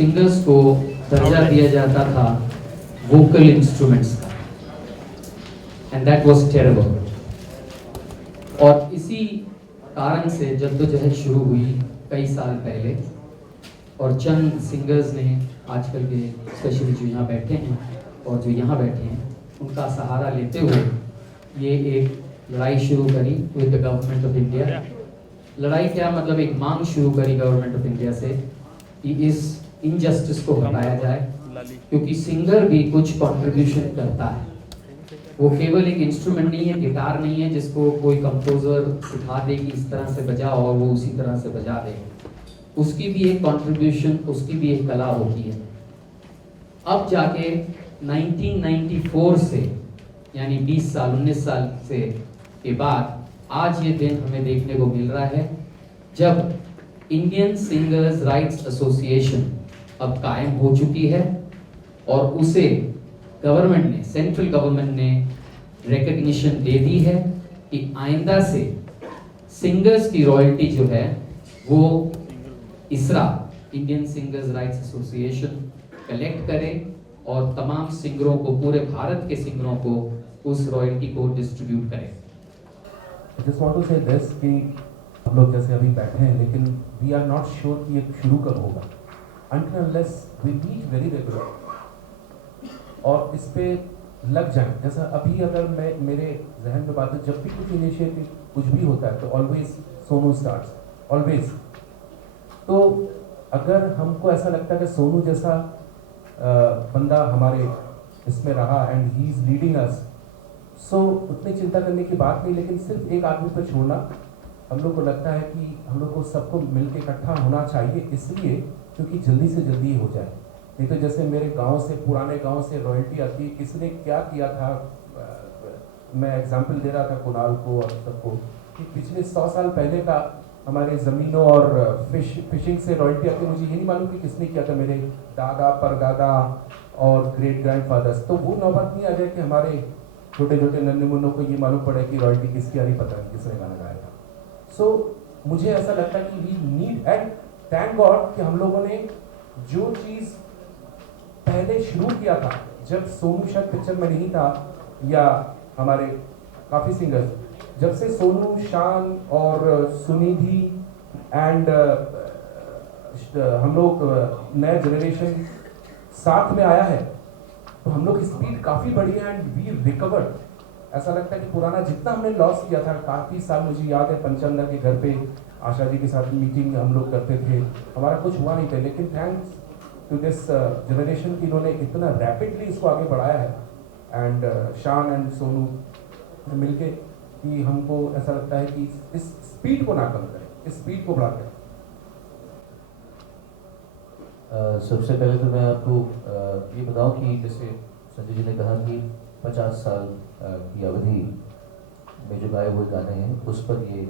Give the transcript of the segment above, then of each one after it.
Singers को दर्जा दिया जाता था वोकल इंस्ट्रूमेंट्स का, एंड दैट वाज टेरेबल। और इसी कारण से जद्दोजहद शुरू हुई कई साल पहले, और चंद सिंगर्स ने आजकल के स्पेशली जो यहाँ बैठे हैं और जो यहाँ बैठे हैं उनका सहारा लेते हुए ये एक लड़ाई शुरू करी with the government of India. लड़ाई क्या मतलब, एक मांग शुरू करी गवर्नमेंट ऑफ इंडिया से कि इस इनजस्टिस को हटाया जाए, क्योंकि सिंगर भी कुछ कंट्रीब्यूशन करता है। वो केवल एक इंस्ट्रूमेंट नहीं है, गिटार नहीं है जिसको कोई कंपोजर सिखा दे कि इस तरह से बजा और वो उसी तरह से बजा दे। उसकी भी एक कंट्रीब्यूशन, उसकी भी एक कला होती है। अब जाके 1994 से यानी 20 साल 19 साल से के बाद आज ये दिन हमें देखने को मिल रहा है जब इंडियन सिंगर्स राइट्स एसोसिएशन अब कायम हो चुकी है, और उसे गवर्नमेंट ने, सेंट्रल गवर्नमेंट ने रिकग्निशन दे दी है कि आइंदा से सिंगर्स की रॉयल्टी जो है वो इसरा, Indian singers rights association collect करे और तमाम सिंगरों को, पूरे भारत के सिंगरों को उस रॉयल्टी को डिस्ट्रीब्यूट करे। I just want to say this कि हम लोग जैसे अभी बैठे हैं, लेकिन we are not sure कि ये शुरू कब होगा, until unless we meet very regular और इस पे लग जाए। जैसा अभी अगर मैं, मेरे जहन में बात है, जब भी कुछ इनिशिएटिव कुछ भी होता है तो ऑलवेज सोनू स्टार्ट्स, ऑलवेज। तो अगर हमको ऐसा लगता है कि सोनू जैसा बंदा हमारे इसमें रहा and he is leading us, so उतनी चिंता करने की बात नहीं। लेकिन सिर्फ एक आदमी पर छोड़ना, हम लोग को लगता है कि हम लोग को सबको मिलके इकट्ठा होना चाहिए, इसलिए क्योंकि जल्दी से जल्दी हो जाए। नहीं तो जैसे मेरे गांव से, पुराने गांव से रॉयल्टी आती है, किसने क्या किया था, मैं एग्जांपल दे रहा था कुणाल को और सबको कि पिछले 100 साल पहले का हमारे ज़मीनों और फिशिंग से रॉयल्टी आती है। मुझे ये नहीं मालूम कि किसने किया था, मेरे दादा, परदादा और ग्रेट ग्रैंडफादर्स। तो वो नौबत नहीं आ जाए कि हमारे छोटे छोटे नन्हे मुन्नों को ये मालूम पड़े कि रॉयल्टी किसकी आ रही, पता नहीं किसने गाना गाया था। सो मुझे ऐसा लगता है कि we need, and thank God कि हम लोगों ने जो चीज़ पहले शुरू किया था, जब सोनू शायद पिक्चर में नहीं था, या हमारे काफ़ी सिंगर्स, जब से सोनू, शान और सुनिधि एंड हम लोग नया जनरेशन साथ में आया है, तो हम लोग की स्पीड काफ़ी बढ़ी है एंड वी रिकवर्ड। ऐसा लगता है कि पुराना जितना हमने लॉस किया था काफ़ी साल, मुझे याद है पंचंदा के घर पे आशा जी के साथ मीटिंग हम लोग करते थे, हमारा कुछ हुआ नहीं था, लेकिन थैंक्स टू दिस जनरेशन की इन्होंने इतना रैपिडली इसको आगे बढ़ाया है। एंड शान एंड सोनू मिलके कि हमको ऐसा लगता है कि इस स्पीड को ना कम करें, इस स्पीड को बढ़ा करें। सबसे पहले तो मैं आपको ये बताऊं कि जैसे संजय जी ने कहा कि 50 साल की अवधि में जो गाए हुए गाने हैं उस पर ये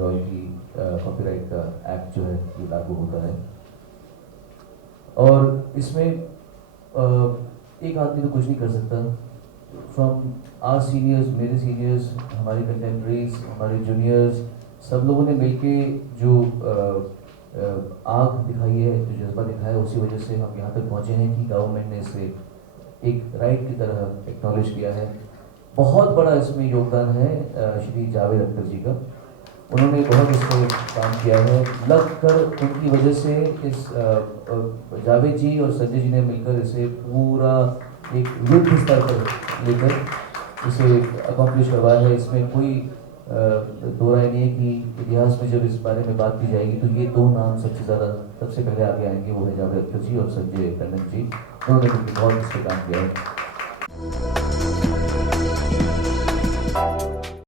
रॉयल्टी कॉपीराइट का एक्ट जो है ये लागू होता है। और इसमें एक आदमी तो कुछ नहीं कर सकता। फ्रॉम आवर सीनियर्स, मेरे सीनियर्स, हमारे कंटेम्प्रेरीज, हमारे जूनियर्स, सब लोगों ने मिलके जो आग दिखाई है, जो जज्बा दिखाया है, उसी वजह से हम यहाँ तक पहुँचे हैं कि गवर्नमेंट ने इसे एक राइट की तरह एक्नॉलेज किया है। बहुत बड़ा इसमें योगदान है श्री जावेद अख्तर जी का। उन्होंने बहुत इस पर काम किया है, लगकर उनकी वजह से इस जावेद जी और संजय जी ने मिलकर इसे पूरा एक युद्ध स्तर पर लेकर इसे अकॉम्प्लिश करवाया है। इसमें कोई दो राय नहीं है कि इतिहास में जब इस बारे में बात की जाएगी तो ये दो नाम सबसे पहले आगे आएंगे, वो है जावेद अख्तर जी और संजय टंडन जी। उन्होंने बहुत इस पर काम किया है।